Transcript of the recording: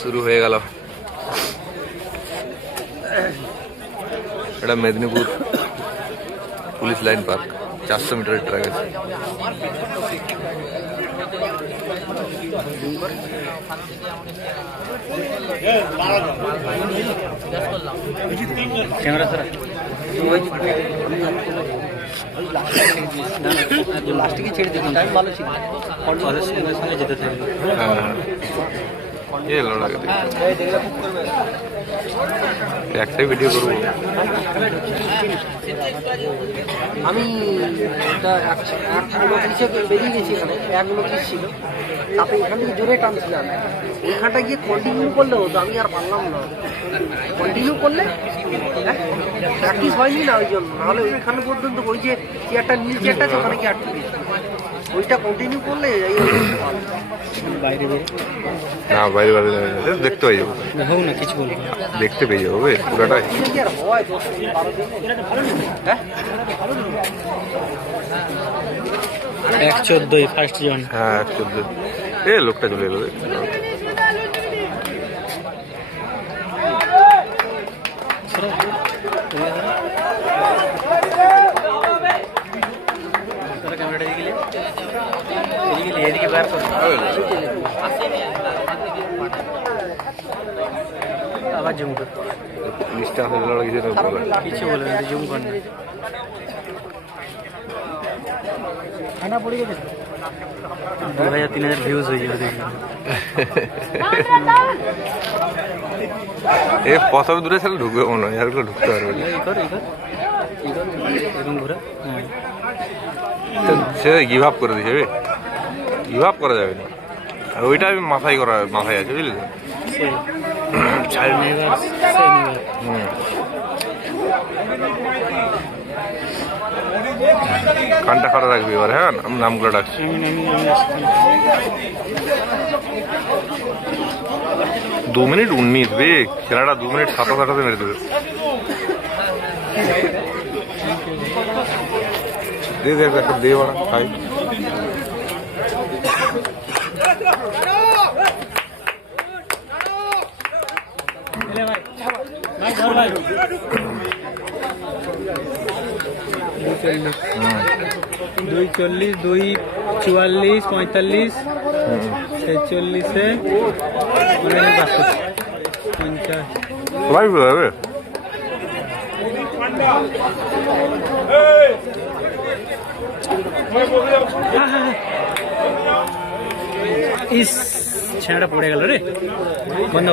শুরু হয়ে গেল। এটা মেদিনীপুর পুলিশ লাইন পার্ক চারশো মিটারের ট্র্যাক আছে। ক্যামেরা স্যার লাস্টে ছেড়ে দেখুন টাইম ভালো ছিল। ওদের সঙ্গে সঙ্গে যেতে থাকবে। হ্যাঁ লড়াকে একটাই ভিডিও করব। আমি বেরিয়ে গেছি এখানে, এক উনত্রিশ ছিল। তারপরে এখান জোরে টানছিলাম। ওইখানটা গিয়ে কন্টিনিউ করলে হতো আমি আর পারলাম না। কন্টিনিউ করলে প্র্যাকটিস হয়নি না ওই জন্য। নাহলে ওইখানে পর্যন্ত ওই যে চেয়ারটা নীল চেয়ারটা আছে, ওখানে গিয়ে আটকে গেছি। ওইটা কন্টিনিউ করলে বাইরে না বাইরে বাইরে দেখতে পেয়ে যাব। হোক না কিছু বলব দেখতে পেয়ে যাব পুরাটাই। হয় হ্যাঁ এক চোদ্দই ফার্স্ট জন। হ্যাঁ এক চোদ্দ এ লোকটা চলে এলো রে। ক্যামেরাটা এদিকে নিয়ে। এদিকে নিয়ে, এদিকে বার করো আবার জুম কর পুলিশটা আসলে লড়া কিছু না বলে কিছু বলে না জুম কর না খানা পড়ে গেছে দু হাজার তিন হাজার ভিউজ হয়ে যাবে দেখবি এ প্রথমে দূরে ছেলে ঢুকবে মনে হয় আর কেউ ঢুকতে পারবে না এই কর এই কর এই কর এরকম ঘুরে হ্যাঁ তো সে গিভ আপ করে দিয়েছে বে গিভ আপ করা যাবে না। আর ওইটা আমি মাথায় করা মাথায় আছে বুঝলি কানটা খারাপ রাখবি এবার হ্যাঁ? আমি নামগুলো ডাকছি। দু মিনিট উনিশ বে খেলাটা দু মিনিট সাতাশ আঠাশে মেরে দেবে। দে দে একটা দে বাড়া খাই। দুই চল্লিশ দুই চুয়াল্লিশ পঁয়তাল্লিশ ছেচল্লিশে পঞ্চাশ। ইস ছেঁড়া পড়ে গেল রে। বন্ধ।